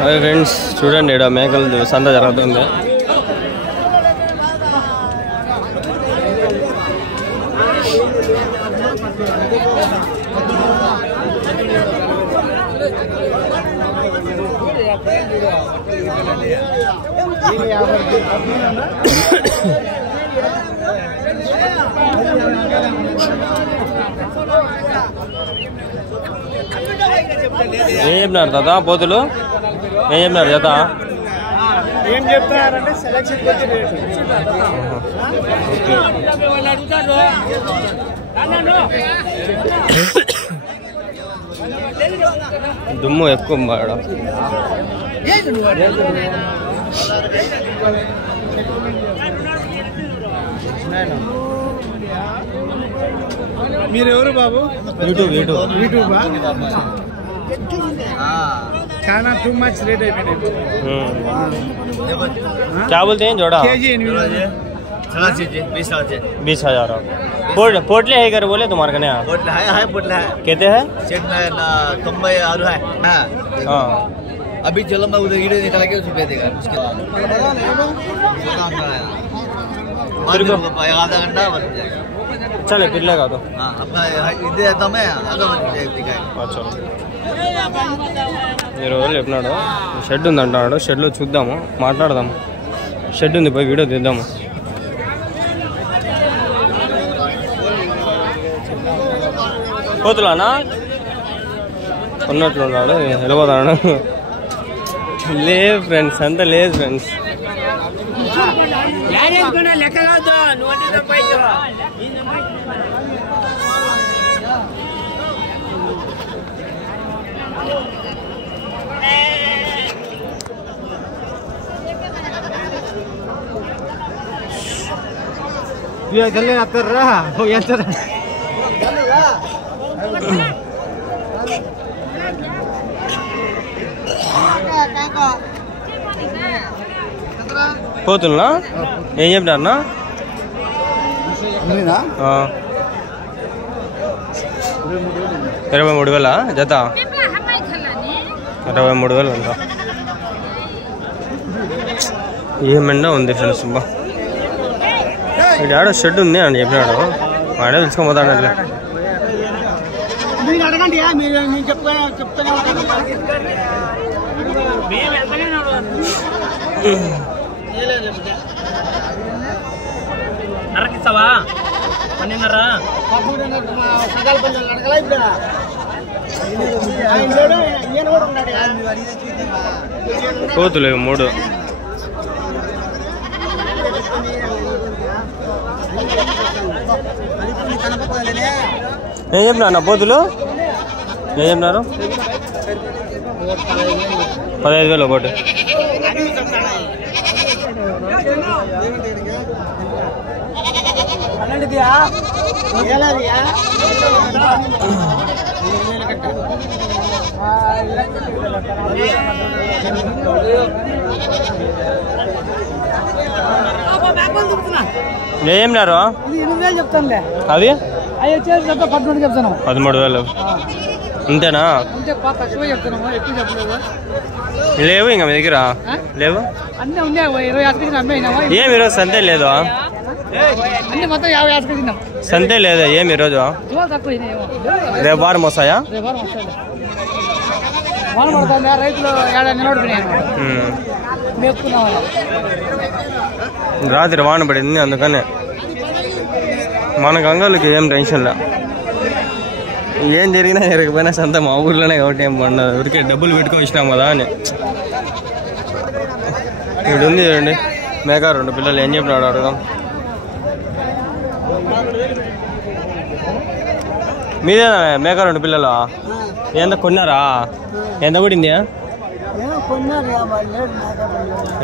Hi friends, చూడండి ఇక్కడ మేకలు సంత జరుగుతుంది. ఏం చెప్పినారు తాత పోతులు? ఏం చెప్పినారు జత? ఏం చెప్తున్నారంటే సెలక్షన్ దుమ్ము ఎక్కువ బాగా. మీరెవరు బాబు? యూట్యూబా? చాలా టూ మచ్ रेट అయిపోయింది. क्या बोलते हैं जोड़ा? केजी 20,000. पोटले है कर बोले तुम्हारे कने? पोटले है कहते हैं सेट में 96 है। हाँ अभी चलो मैं उधर वीडियो निकाल के उसको देगा उसके आधा घंटा बन जाएगा. चले फिर लेगा तो हाँ अपना इधर आता मैं आधा बन जाएगा. अच्छा మీరు చెప్పినాడు షెడ్ ఉంది అంటున్నాడు. షెడ్లో చూద్దాము, మాట్లాడదాము. షెడ్ ఉంది, పోయి వీడియో తీద్దాము. పోతులానా ఉన్నట్లున్నాడు, వెళ్ళిపోతాడు. లేదు ఫ్రెండ్స్, అంత లేదు ఫ్రెండ్స్. ये चले आते रहा हो या चल పోతున్నా ఏం చెప్పినారన్నా? 23,000 జత. 23,000 అంట. ఏమన్నా ఉంది ఫ్రెండ్స్. బా ఇక్కడ ఆడ షెడ్ ఉంది అని చెప్పినాడు. ఆడే తెలుసుకొని పోతాడు అట్లా. పోతులే 3. ఏం చెప్పినా అన్న పోతులు? ఏం చెప్పినారు? 15,000 ఒకటి. ఏం చెప్పినారు? చెప్తానులే. అది 13,000 అంతేనా? లేవు ఇంకా మీ దగ్గర లేవు? ఏం ఈరోజు సంతే లేదు? సంతే లేదా ఏమి ఈరోజు? రేపు వారం వస్తాయా? రాత్రి వాన పడింది, అందుకనే మన గంగాలకి ఏం టెన్షన్ లే. ఏం జరిగినా జరగకపోయినా సంత మా ఊర్లోనే కాబట్టి ఏం పండదు. ఊరికే డబ్బులు పెట్టుకొని వచ్చినాం కదా అని. ఇక్కడ ఉంది చూడండి మేక 2 పిల్లలు. ఏం చెప్పినాడు అడుగుదాం. మీదేనా మేక 2 పిల్లలు? ఎంత కొన్నారా? ఎంత పడింది?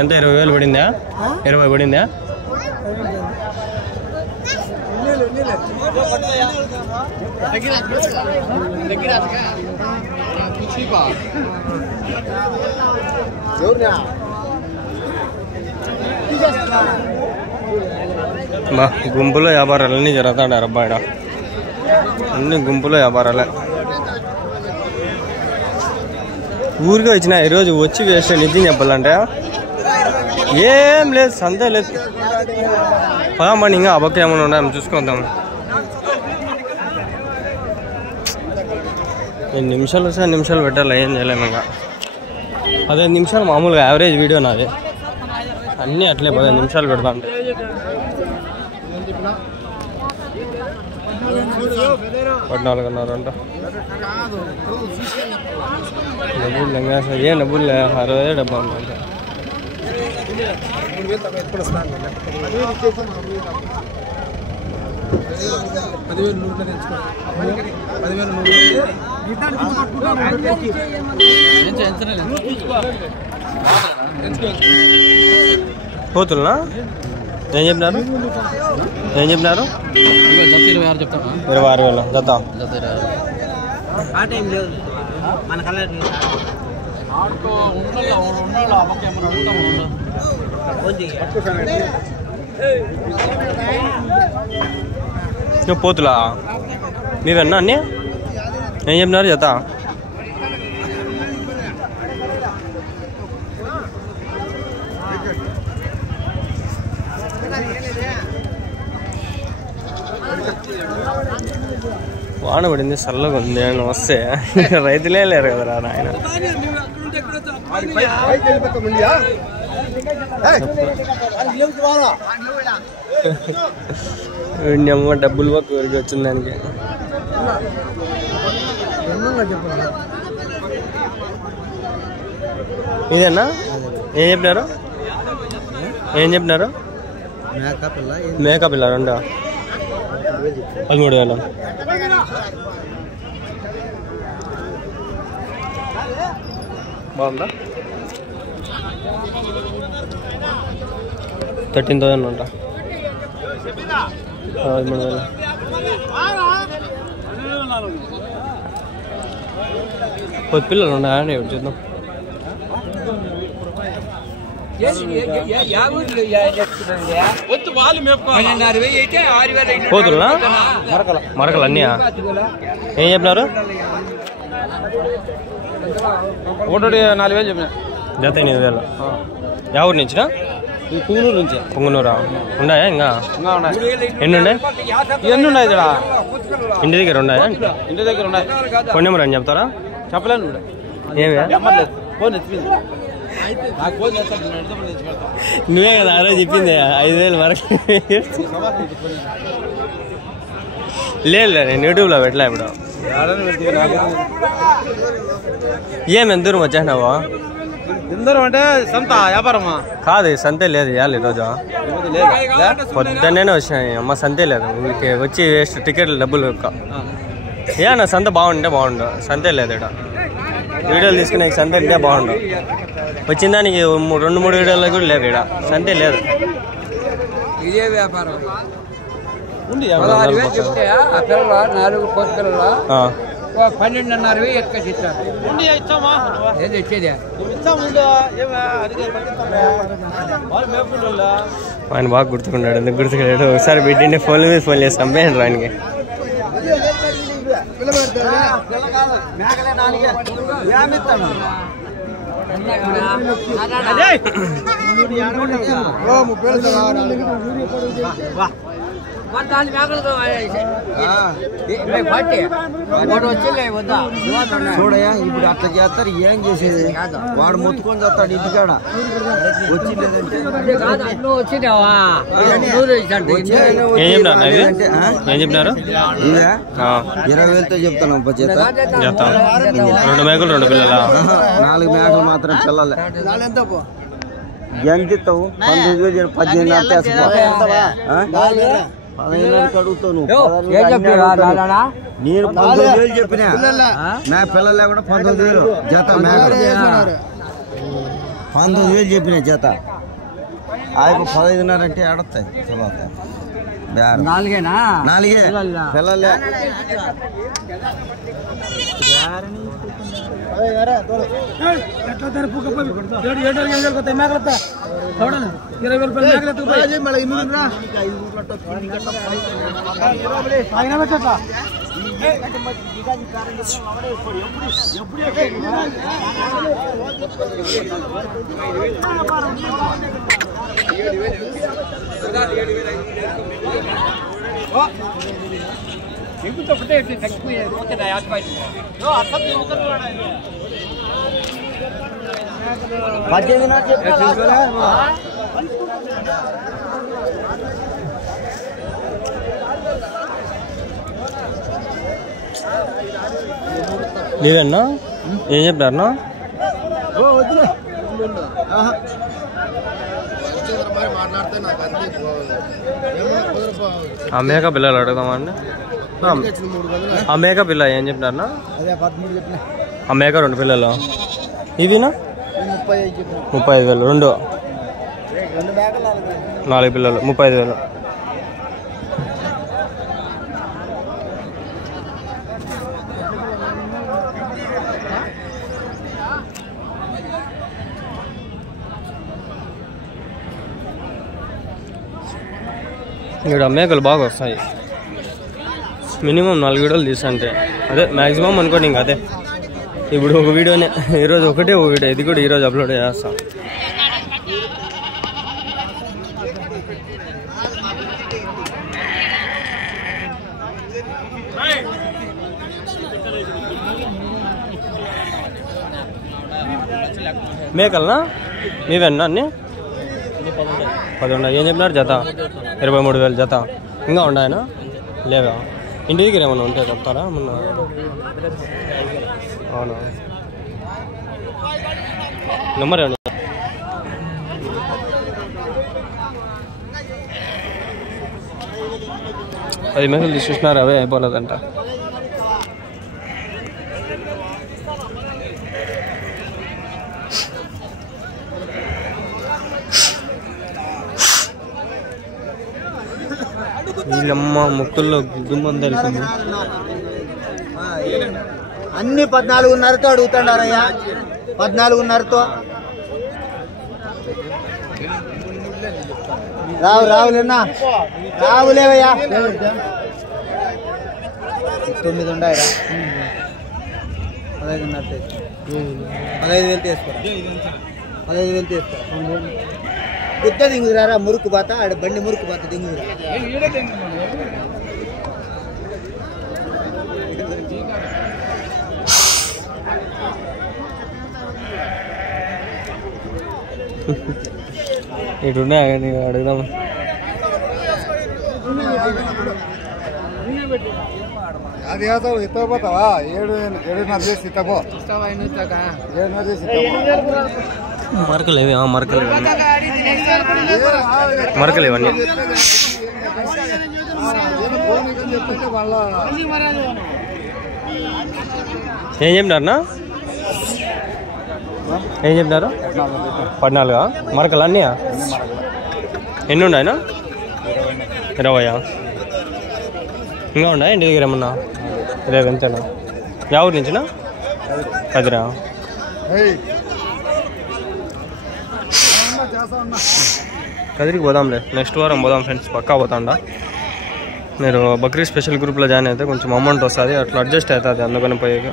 ఎంత 20,000 పడిందా? 20 పడిందా? గుంపులో వ్యాపారాలన్నీ జరుగుతాడు అబ్బాయి. అన్ని గుంపులో వ్యాపారాలే. ఊరికే వచ్చిన ఈరోజు వచ్చి వేస్తే నిజం చెప్పాలంటే ఏం లేదు, సందే లేదు. పదామని ఇంకా అబ్బక్క ఏమైనా ఉన్నాం చూసుకుందాం. 8 నిమిషాలు వస్తే 10 నిమిషాలు పెట్టాలి, ఏం చేయలేము. ఇంకా 15 నిమిషాలు మామూలుగా యావరేజ్ వీడియో నాది. అన్నీ అట్లే 15 నిమిషాలు పెడతా అంటే 14:30 అంట. డబ్బులు లంగా ఏ డబ్బులు 60 డబ్బా ఉందంట. పోతున్నా ఏం చెప్పినారు? 26,000 జత. నువ్వు పోతులా మీవన్నా అన్నీ ఏం చెప్పినారు జత? వాన పడింది, చల్లగా ఉంది. నేను వస్తే రైతులే లేరు కదరా నాయన. అమ్మ డబ్బులు పక్క ఊరికి వచ్చింది దానికి. ఇదేనా ఏం చెప్పినారు? మేకా పిల్ల 2 13,000. బాగుందా? 13,000 అంట. 13,000. పిల్లలు ఉన్నాయని చూద్దాం. పోతున్నా మరకలు అన్నీ ఏం చెప్పినారు? 4,000 చెప్పిన జత 8,000. ఎవరి నుంచినా? పుంగనూరు నుంచి. పుంగనూరా? ఉన్నాయా ఇంకా? ఎన్ని ఉన్నాయి? ఇంటి దగ్గర ఉన్నాయా? ఇంటి దగ్గర ఉన్నాయి. ఫోన్ నెంబర్ అని చెప్తారా? చెప్పలేను. ఏమి నువ్వే కదా ఆ రోజు చెప్పింది 5,000 వరకు. లేదు నేను యూట్యూబ్లో పెట్టలే ఇప్పుడు. ఏమి ఎంత దూరం వచ్చేసినావా? ఎందరూ అంటే సంత వ్యాపారమా? కాదు, సంతే లేదు ఇవాళ ఈరోజు. పొద్దున్నే వచ్చినాయి అమ్మ, సంతే లేదు. ఊరికి వచ్చి వేస్ట్ టికెట్లు డబ్బులు నా సంత బాగుంటే బాగుండు. సంతే లేదు ఇక్కడ. వీడియోలు తీసుకునే సంత ఉంటే బాగుండు. వచ్చిన దానికి 2-3 వీడియోలు కూడా లేవు ఇక్కడ. సంతే లేదు. ఇదే వ్యాపారం. 12,500 ఆయన బాగా గుర్తుకున్నాడు. ఎందుకు గుర్తుకున్నాడు? ఒకసారి బిడ్డని ఫోన్ మీద ఫోన్ చేసి చంపేయండి ఆయనకి. చూడయా ఇప్పుడు అట్లా చేస్తారు. ఏం చేసేది? వాడు మొత్తుకొని చేస్తాడు ఇంటికాడ. ఏం చెప్పినారు? 20,000తో చెప్తాను. జత 2 మేకలు 2 పిల్లలా? 4 మేకలు మాత్రం పిల్లలే. ఎంత ఇస్తావు? 15,000 18,000 అడుగుతావు నువ్వు. నేను 19,000 చెప్పినా. నా పిల్లలు లేకుండా 19,000 జత మేకలు. 19,000 చెప్పిన జత. ఆయన 15,500 అంటే ఆడతాయి. తర్వాత 4 పిల్లలే. నీవేనా ఏం చెప్పారన్నా ఆ మేక పిల్లలు అడుగుదామండి ఆ మేక పిల్ల ఏం చెప్పినారన్నా ఆ మేక 2 పిల్లలు ఇవినా 35,000 2 4 పిల్లలు 35,000 ఇక్కడ మేకలు బాగా వస్తాయి మినిమం 4 వీడియోలు తీసంటే అదే మ్యాక్సిమం అనుకోండి ఇంకా అదే ఇప్పుడు ఒక వీడియోనే ఈరోజు ఒకటే ఒక వీడియో ఇది కూడా ఈరోజు అప్లోడ్ చేస్తాం మేకలనా మీవేనా అన్నీ 11 ఏం చెప్పినారు జత 23,000 జత ఇంకా ఉన్నాయనా లేవా ఇంటి దగ్గర ఏమన్నా ఉంటే చెప్తారా మొన్న అవునా నెంబర్ ఏమన్నా 10 మేకలు తీసుకున్నారు అవే అయిపోలేదంట వీళ్ళమ్మ ముక్కుల్లో గుమ్మంది వెళ్తుంది అన్ని 14.5తో అడుగుతున్నారయ్యా 14.5తో రావులేనా రావులేవయ్యా 9 ఉన్నాయరా 15,000 తీసుకోరా 15,000 తీసుకోరా గుద్ద దింగుదురా మురుకు బాత ఆడ బండి మురుకు బాత దింగుదురా ఇటున్నా అడుగుదాం అది ఇవ్వబోతావా 7.5 చేసి ఇస్తావో మరకలు ఇవి మరకలు మరకలు ఇవన్నీ ఏం చెప్పినారన్నా ఏం చెప్పినారు 14 మరకలు అన్నీ ఎన్ని ఉన్నాయనా 20 ఇంకా ఉన్నాయా ఇంటి దగ్గర ఏమన్నా రేపు ఎంతేనా యా ఊరి నుంచినా కదిరా కదిరికి పోదాంలే నెక్స్ట్ వారం పోదాం ఫ్రెండ్స్ పక్కా పోతాండా మీరు బక్రీద్ స్పెషల్ గ్రూప్లో జాయిన్ అయితే కొంచెం అమౌంట్ వస్తుంది అట్లా అడ్జస్ట్ అవుతుంది అందుకని పోయేగా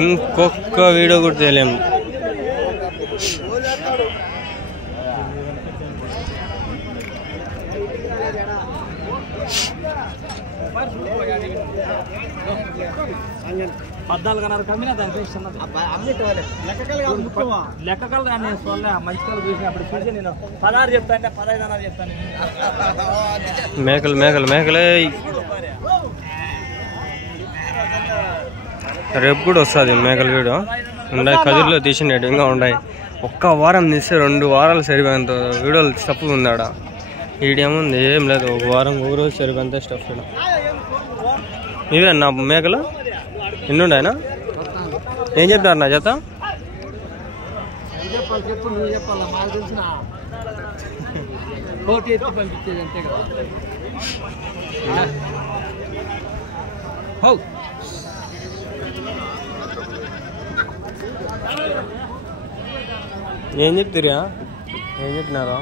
ఇంకొక వీడియో కూడా తెలియము లెక్కలు కానీ మంచి కళ్ళు చూసినప్పుడు చూసి నేను 16 చెప్తాను 15 చెప్తాను మేకలు మేకలు మేకలే రేపు కూడా వస్తుంది మేకల వీడియో ఉన్నాయి కదిరిలో తీసినట్టు ఇంకా ఉన్నాయి ఒక్క వారం తీస్తే 2 వారాలు సరిపోయేంత వీడియోలు స్టఫ్ ఉంది ఆడ ఈడేముంది ఏం లేదు ఒక వారం ఒక రోజు సరిపోయేంత స్టఫ్ ఇవే నా మేకలు ఎన్ని ఉన్నాయనా ఏం చెప్తారు నా జత చెప్పు నువ్వు చెప్పాలా మాకు తెలిసిన కోటి ఎత్తి పంపించేది అంతే కదా. ఏం చెప్తురా? ఏం చెప్పినారా?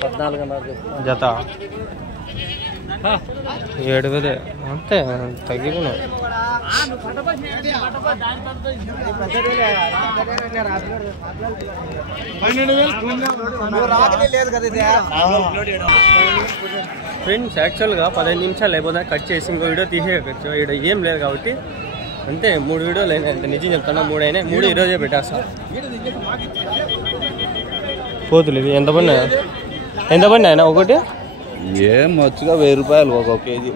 14 జత 7,000 అంతే తగ్గిపోయినాయి. ఫ్రెండ్స్ యాక్చువల్గా 15 నిమిషాలు అయిపోతే కట్ చేసి ఇంకో వీడియో తీసేయచ్చు. ఇక్కడ ఏం లేదు కాబట్టి అంతే 3 వీడియోలు అయినాయి. అంతే నిజం చెప్తాను 3 అయినాయి. 3 ఈరోజే పెట్టేస్తా. పోతులు ఇవి ఎంత పడినాయన ఒకటి? ఏం వచ్చుగా 1000 రూపాయలు ఒక కేజీ.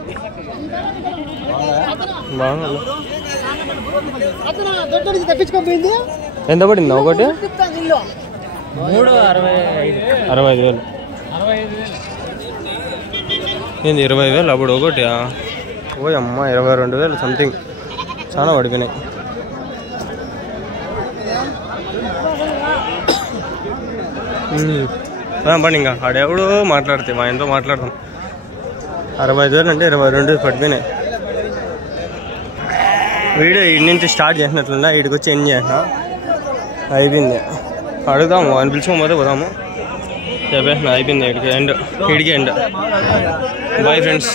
బాగుంది. తెప్పించుకోపోయింది ఎంత పడిందా ఒకటి? 65,000. ఏంది 20,000 అప్పుడు ఒకటి? ఓ అమ్మ 22,000 సంథింగ్ చాలా పడిపోయినాయి. పని ఇంకా ఆడెవడు మాట్లాడితే మా ఇంట్లో మాట్లాడతాం. 65,000 అంటే 22 పడిపోయినాయి. వీడియో ఇటు నుంచి స్టార్ట్ చేసినట్లున్నా ఇటుకు వచ్చి ఎండ్ చేసిన అయిపోయింది. అడుగుదాము అని పిలుచుకోకపోతే పోదాము. చెప్పేసిన అయిపోయింది. ఇడికి ఎండ్. Bye friends.